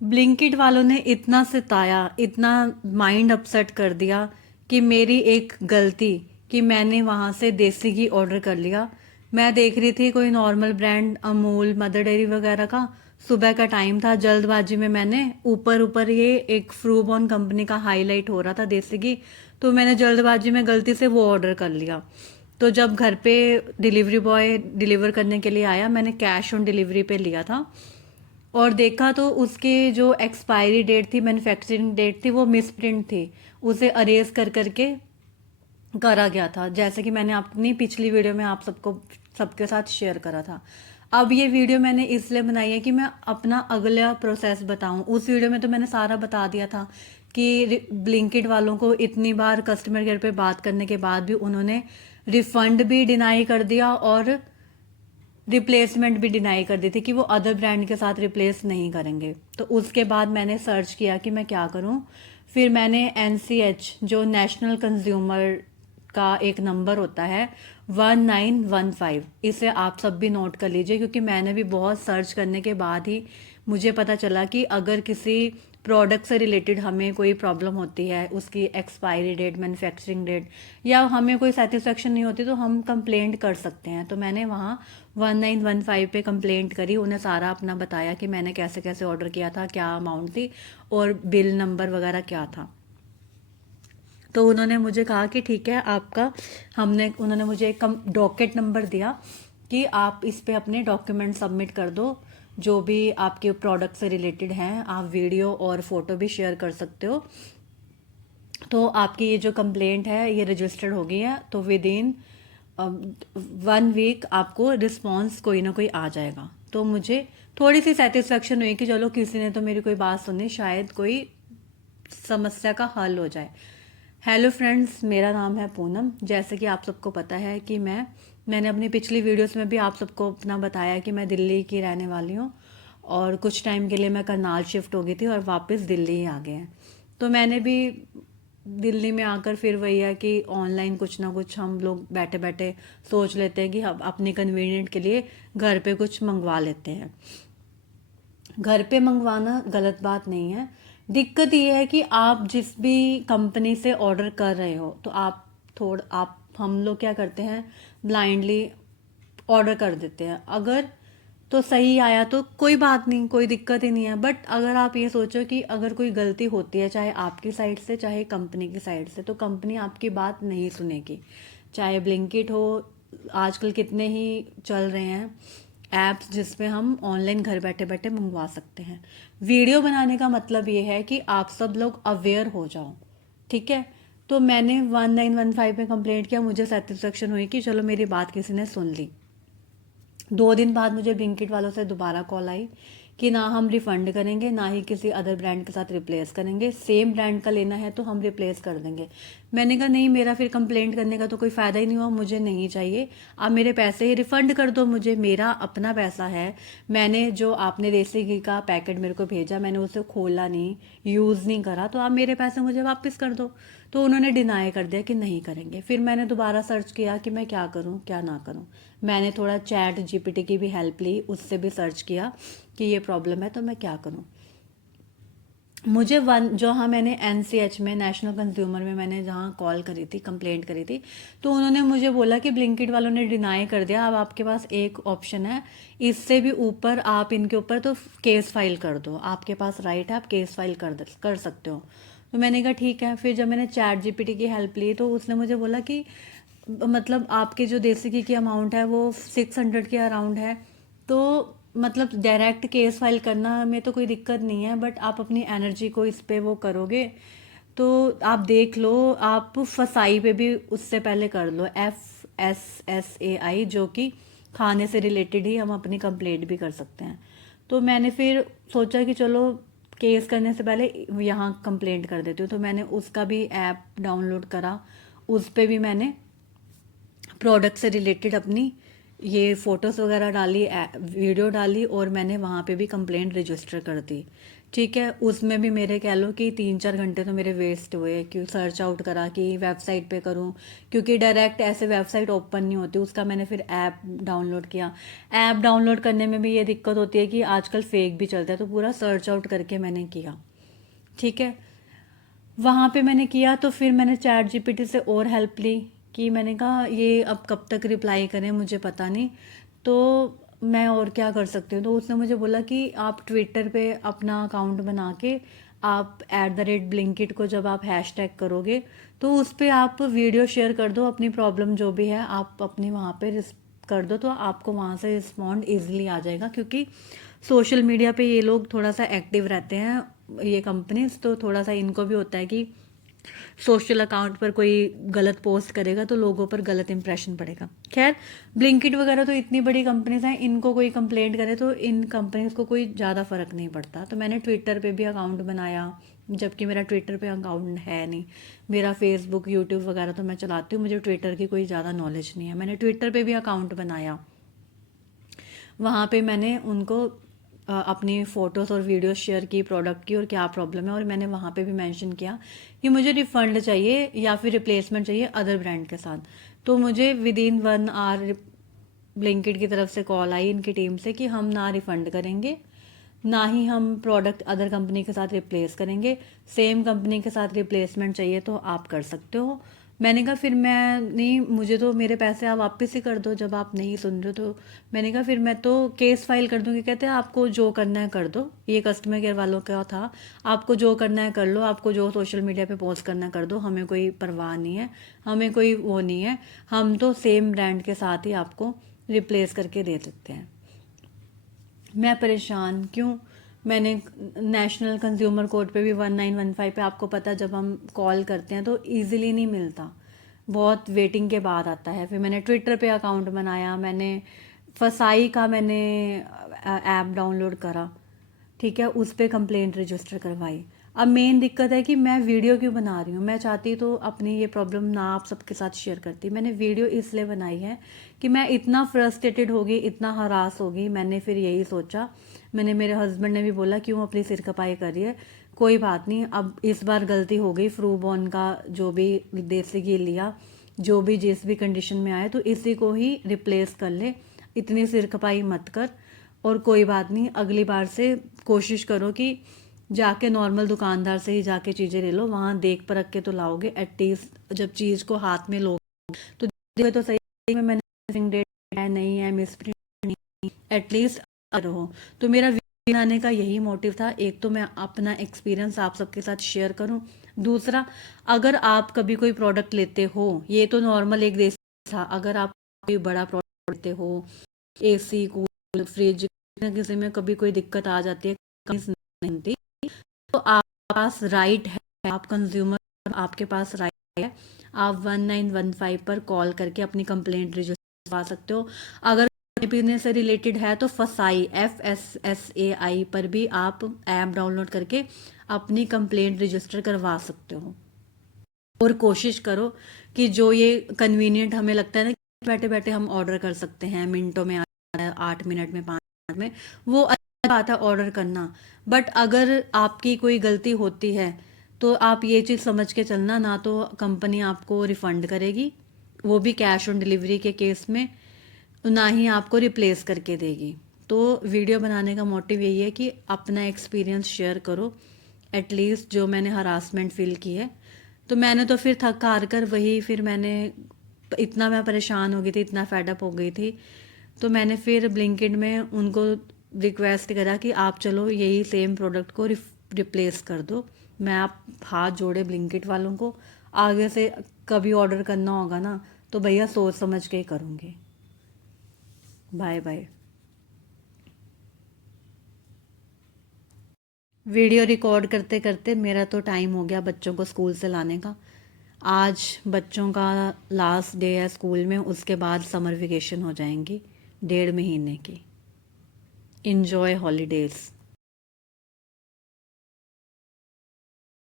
Blinkit वालों ने इतना सताया, इतना माइंड अपसेट कर दिया कि मेरी एक गलती कि मैंने वहाँ से देसी घी ऑर्डर कर लिया। मैं देख रही थी कोई normal brand Amul, mother dairy वगैरह का। सुबह का टाइम था, जल्दबाजी में मैंने ऊपर ऊपर ये एक फ्रूबॉन कंपनी का हाईलाइट हो रहा था देसी घी, तो मैंने जल्दबाजी में गलती से वो ऑर्डर कर लिया। तो जब घर पे डिलीवरी बॉय डिलीवर करने के लिए आया, मैंने कैश ऑन डिलीवरी पे लिया था और देखा तो उसके जो एक्सपायरी डेट थी, मैन्युफैक्चरिंग डेट थी, वो मिसप्रिंट थी। उसे अरेज कर करके करा गया था, जैसे कि मैंने अपनी पिछली वीडियो में आप सबके साथ शेयर करा था। अब ये वीडियो मैंने इसलिए बनाई है कि मैं अपना अगला प्रोसेस बताऊं। उस वीडियो में तो मैंने सारा बता दिया था कि ब्लिंकिट वालों को इतनी बार कस्टमर केयर पे बात करने के बाद भी उन्होंने रिफंड भी डिनाई कर दिया और रिप्लेसमेंट भी डिनाई कर दी थी कि वो अदर ब्रांड के साथ रिप्लेस नहीं करेंगे। तो उसके बाद मैंने सर्च किया कि मैं क्या करूं। फिर मैंने NCH, जो नेशनल कंज्यूमर का एक नंबर होता है, 1915, इसे आप सब भी नोट कर लीजिए, क्योंकि मैंने भी बहुत सर्च करने के बाद ही मुझे पता चला कि अगर किसी प्रोडक्ट से रिलेटेड हमें कोई प्रॉब्लम होती है, उसकी एक्सपायरी डेट, मैन्युफैक्चरिंग डेट, या हमें कोई सेटिस्फेक्शन नहीं होती, तो हम कंप्लेंट कर सकते हैं। तो मैंने वहाँ 1915 पे कंप्लेंट करी, उन्हें सारा अपना बताया कि मैंने कैसे कैसे ऑर्डर किया था, क्या अमाउंट थी और बिल नंबर वगैरह क्या था। तो उन्होंने मुझे कहा कि ठीक है आपका, हमने उन्होंने मुझे एक डॉकेट नंबर दिया कि आप इस पे अपने डॉक्यूमेंट सबमिट कर दो, जो भी आपके प्रोडक्ट से रिलेटेड हैं। आप वीडियो और फोटो भी शेयर कर सकते हो। तो आपकी ये जो कंप्लेंट है ये रजिस्टर्ड हो गई है, तो विद इन 1 वीक आपको रिस्पॉन्स कोई ना कोई आ जाएगा। तो मुझे थोड़ी सी सेटिस्फेक्शन हुई कि चलो किसी ने तो मेरी कोई बात सुनी, शायद कोई समस्या का हल हो जाए। हेलो फ्रेंड्स, मेरा नाम है पूनम। जैसे कि आप सबको पता है कि मैंने अपनी पिछली वीडियोस में भी आप सबको अपना बताया कि मैं दिल्ली की रहने वाली हूँ और कुछ टाइम के लिए मैं करनाल शिफ्ट हो गई थी और वापस दिल्ली ही आ गए हैं। तो मैंने भी दिल्ली में आकर फिर वही है कि ऑनलाइन कुछ ना कुछ हम लोग बैठे बैठे सोच लेते हैं कि हम अपने कन्वीनियंट के लिए घर पे कुछ मंगवा लेते हैं। घर पे मंगवाना गलत बात नहीं है। दिक्कत ये है कि आप जिस भी कंपनी से ऑर्डर कर रहे हो, तो आप हम लोग क्या करते हैं, ब्लाइंडली ऑर्डर कर देते हैं। अगर तो सही आया तो कोई बात नहीं, कोई दिक्कत ही नहीं है। बट अगर आप ये सोचो कि अगर कोई गलती होती है, चाहे आपकी साइड से चाहे कंपनी की साइड से, तो कंपनी आपकी बात नहीं सुनेगी। चाहे ब्लिंकिट हो, आजकल कितने ही चल रहे हैं ऐप्स जिसमें हम ऑनलाइन घर बैठे बैठे मंगवा सकते हैं। वीडियो बनाने का मतलब ये है कि आप सब लोग अवेयर हो जाओ, ठीक है। तो मैंने 1915 में कंप्लेंट किया, मुझे सेटिस्फेक्शन हुई कि चलो मेरी बात किसी ने सुन ली। 2 दिन बाद मुझे ब्लिंकिट वालों से दोबारा कॉल आई कि ना हम रिफंड करेंगे, ना ही किसी अदर ब्रांड के साथ रिप्लेस करेंगे। सेम ब्रांड का लेना है तो हम रिप्लेस कर देंगे। मैंने कहा नहीं, मेरा फिर कंप्लेंट करने का तो कोई फ़ायदा ही नहीं हुआ, मुझे नहीं चाहिए। आप मेरे पैसे ही रिफ़ंड कर दो, मुझे मेरा अपना पैसा है। मैंने जो आपने देसी घी का पैकेट मेरे को भेजा, मैंने उसे खोला नहीं, यूज़ नहीं करा, तो आप मेरे पैसे मुझे वापस कर दो। तो उन्होंने डिनाई कर दिया कि नहीं करेंगे। फिर मैंने दोबारा सर्च किया कि मैं क्या करूं क्या ना करूं। मैंने थोड़ा चैट जीपीटी की भी हेल्प ली, उससे भी सर्च किया कि ये प्रॉब्लम है तो मैं क्या करूं। मुझे हाँ, मैंने NCH में, नेशनल कंज्यूमर में मैंने जहाँ कॉल करी थी, कंप्लेंट करी थी, तो उन्होंने मुझे बोला कि ब्लिंकिट वालों ने डिनाई कर दिया, अब आपके पास एक ऑप्शन है, इससे भी ऊपर आप इनके ऊपर तो केस फाइल कर दो, आपके पास राइट है, आप केस फाइल कर सकते हो। तो मैंने कहा ठीक है। फिर जब मैंने चैट जीपीटी की हेल्प ली तो उसने मुझे बोला कि मतलब आपके जो देसी घी की अमाउंट है वो 600 के अराउंड है, तो मतलब डायरेक्ट केस फाइल करना में तो कोई दिक्कत नहीं है, बट आप अपनी एनर्जी को इस पे वो करोगे तो आप देख लो, आप फसाई पे भी उससे पहले कर लो, FSSAI, जो कि खाने से रिलेटेड ही हम अपनी कंप्लेंट भी कर सकते हैं। तो मैंने फिर सोचा कि चलो केस करने से पहले यहाँ कंप्लेंट कर देती हूँ। तो मैंने उसका भी ऐप डाउनलोड करा, उस पे भी मैंने प्रोडक्ट से रिलेटेड अपनी ये फ़ोटोज़ वगैरह डाली, वीडियो डाली और मैंने वहाँ पे भी कंप्लेंट रजिस्टर कर दी। ठीक है, उसमें भी मेरे कह लो कि 3-4 घंटे तो मेरे वेस्ट हुए कि सर्च आउट करा कि वेबसाइट पे करूँ, क्योंकि डायरेक्ट ऐसे वेबसाइट ओपन नहीं होती। उसका मैंने फिर ऐप डाउनलोड किया। ऐप डाउनलोड करने में भी ये दिक्कत होती है कि आजकल फेक भी चलता है, तो पूरा सर्च आउट करके मैंने किया। ठीक है, वहाँ पे मैंने किया तो फिर मैंने चैट जीपीटी से और हेल्प ली कि मैंने कहा ये अब कब तक रिप्लाई करें मुझे पता नहीं, तो मैं और क्या कर सकती हूँ। तो उसने मुझे बोला कि आप ट्विटर पे अपना अकाउंट बना के आप @blinkit को जब आप हैशटैग करोगे तो उस पे आप वीडियो शेयर कर दो, अपनी प्रॉब्लम जो भी है आप अपनी वहाँ पे कर दो, तो आपको वहाँ से रिस्पॉन्ड ईजिली आ जाएगा। क्योंकि सोशल मीडिया पे ये लोग थोड़ा सा एक्टिव रहते हैं, ये कंपनीज, तो थोड़ा सा इनको भी होता है कि सोशल अकाउंट पर कोई गलत पोस्ट करेगा तो लोगों पर गलत इंप्रेशन पड़ेगा। खैर, ब्लिंकिट वगैरह तो इतनी बड़ी कंपनीज हैं, इनको कोई कंप्लेंट करे तो इन कंपनीज को कोई ज़्यादा फ़र्क नहीं पड़ता। तो मैंने ट्विटर पे भी अकाउंट बनाया, जबकि मेरा ट्विटर पे अकाउंट है नहीं। मेरा फेसबुक यूट्यूब वगैरह तो मैं चलाती हूँ, मुझे ट्विटर की कोई ज़्यादा नॉलेज नहीं है। मैंने ट्विटर पे भी अकाउंट बनाया, वहाँ पे मैंने उनको अपनी फ़ोटोज़ और वीडियोस शेयर की प्रोडक्ट की और क्या प्रॉब्लम है, और मैंने वहाँ पे भी मेंशन किया कि मुझे रिफ़ंड चाहिए या फिर रिप्लेसमेंट चाहिए अदर ब्रांड के साथ। तो मुझे विद इन 1 आवर ब्लिंकिट की तरफ से कॉल आई इनकी टीम से कि हम ना रिफ़ंड करेंगे, ना ही हम प्रोडक्ट अदर कंपनी के साथ रिप्लेस करेंगे। सेम कंपनी के साथ रिप्लेसमेंट चाहिए तो आप कर सकते हो। मैंने कहा फिर मैं नहीं, मुझे तो मेरे पैसे आप वापस ही कर दो जब आप नहीं सुन रहे हो। तो मैंने कहा फिर मैं तो केस फाइल कर दूंगी। कहते हैं आपको जो करना है कर दो, ये कस्टमर केयर वालों का था, आपको जो करना है कर लो, आपको जो सोशल मीडिया पे पोस्ट करना है कर दो, हमें कोई परवाह नहीं है, हमें कोई वो नहीं है, हम तो सेम ब्रांड के साथ ही आपको रिप्लेस करके दे सकते हैं। मैं परेशान क्यों, मैंने नेशनल कंज्यूमर कोर्ट पे भी 1915 पे, आपको पता है जब हम कॉल करते हैं तो इजीली नहीं मिलता, बहुत वेटिंग के बाद आता है। फिर मैंने ट्विटर पे अकाउंट बनाया, मैंने फसाई का मैंने ऐप डाउनलोड करा। ठीक है, उस पर कंप्लेंट रजिस्टर करवाई। अब मेन दिक्कत है कि मैं वीडियो क्यों बना रही हूँ। मैं चाहती तो अपनी ये प्रॉब्लम ना आप सबके साथ शेयर करती। मैंने वीडियो इसलिए बनाई है कि मैं इतना फ्रस्ट्रेटेड होगी, इतना हरास होगी। मैंने फिर यही सोचा, मैंने, मेरे हस्बैंड ने भी बोला क्यों अपनी सिर खपाई कर रही है, कोई बात नहीं, अब इस बार गलती हो गई, फ्रूबॉन का जो भी देसी घी लिया, जो भी जिस भी कंडीशन में आए तो इसी को ही रिप्लेस कर ले, इतनी सिर खपाई मत कर। और कोई बात नहीं, अगली बार से कोशिश करो कि जाके नॉर्मल दुकानदार से ही जाके चीज़ें ले लो, वहाँ देख परख के तो लाओगे एटलीस्ट। जब चीज़ को हाथ में लो तो देखो तो सही में मैंने मिसिंग डेट है नहीं है, मिसप्रिंट नहीं, एटलीस्ट रहो। तो मेरा वीडियो बनाने का यही मोटिव था, एक तो मैं अपना एक्सपीरियंस आप सबके साथ शेयर करूं, दूसरा अगर आप कभी कोई प्रोडक्ट लेते हो, ये तो नॉर्मल एक देश था, अगर आप कोई बड़ा प्रोडक्ट लेते हो, एसी कूलर फ्रिज, किसी में कभी कोई दिक्कत आ जाती है, नहीं, तो आपके पास राइट है, आप कंज्यूमर, आपके पास राइट है, आप 1915 पर कॉल करके अपनी कंप्लेंट रजिस्टर करवा सकते हो। अगर खाने पीने से रिलेटेड है तो फसाई FSSAI पर भी आप ऐप डाउनलोड करके अपनी कंप्लेंट रजिस्टर करवा सकते हो। और कोशिश करो कि जो ये कन्वीनियंट हमें लगता है ना, बैठे बैठे हम ऑर्डर कर सकते हैं, मिनटों में 8 मिनट में, 5 मिनट में, वो अच्छी बात है ऑर्डर करना। बट अगर आपकी कोई गलती होती है तो आप ये चीज़ समझ के चलना, ना तो कंपनी आपको रिफंड करेगी, वो भी कैश ऑन डिलीवरी के केस में, ना ही आपको रिप्लेस करके देगी। तो वीडियो बनाने का मोटिव यही है कि अपना एक्सपीरियंस शेयर करो, एटलीस्ट जो मैंने हरासमेंट फील की है। तो मैंने तो फिर थक हार कर वही, फिर मैंने, इतना मैं परेशान हो गई थी, इतना फेडअप हो गई थी, तो मैंने फिर ब्लिंकिट में उनको रिक्वेस्ट करा कि आप चलो यही सेम प्रोडक्ट को रिप्लेस कर दो। मैं आप हाथ जोड़े ब्लिंकिट वालों को, आगे से कभी ऑर्डर करना होगा ना तो भैया सोच समझ के ही करूँगी। Bye bye. वीडियो रिकॉर्ड करते करते मेरा तो टाइम हो गया बच्चों को स्कूल से लाने का। आज बच्चों का लास्ट डे है स्कूल में, उसके बाद समर वेकेशन हो जाएंगी 1.5 महीने की। Enjoy holidays.